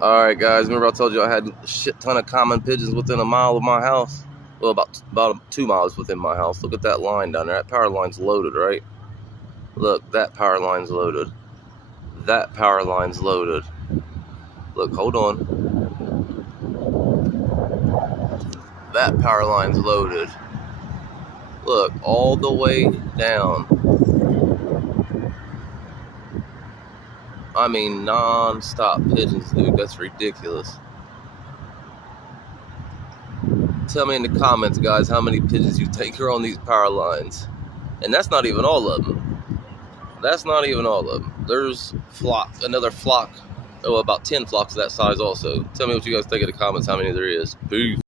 Alright guys, remember I told you I had a shit ton of common pigeons within a mile of my house? Well, about 2 miles within my house. Look at that line down there. That power line's loaded, right? Look, that power line's loaded. That power line's loaded. Look, hold on. That power line's loaded. Look, all the way down. I mean, non-stop pigeons, dude. That's ridiculous. Tell me in the comments, guys, how many pigeons you think are on these power lines. And that's not even all of them. That's not even all of them. There's another flock, about 10 flocks of that size also. Tell me what you guys think in the comments, how many there is. Peace.